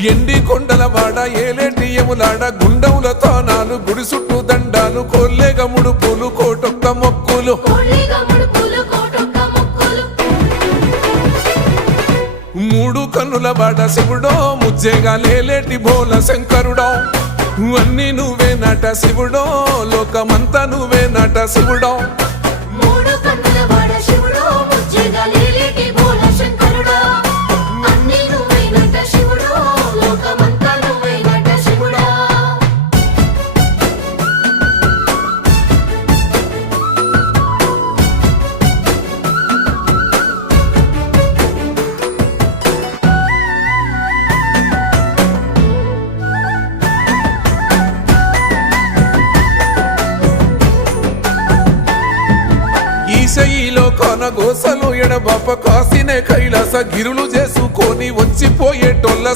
ఎండి కొండల వాడ ఏలేటి యములాడ గుండముల తానాలు గుడి చుట్టూ దండాలు కొల్లేగ ముడుపులు కోటొక్క మొక్కులు మూడు కన్నుల వాడ శివుడో ముజ్జేగా లేలేటి బోల శంకరుడో అన్ని నువ్వే నట శివుడో లోకమంతా నువ్వే నట శివుడో ఈశయిలో కొనగోసలు ఎడబాప కాసినే కైలాస గిరులు చేసుకొని వచ్చిపోయేటోళ్ళ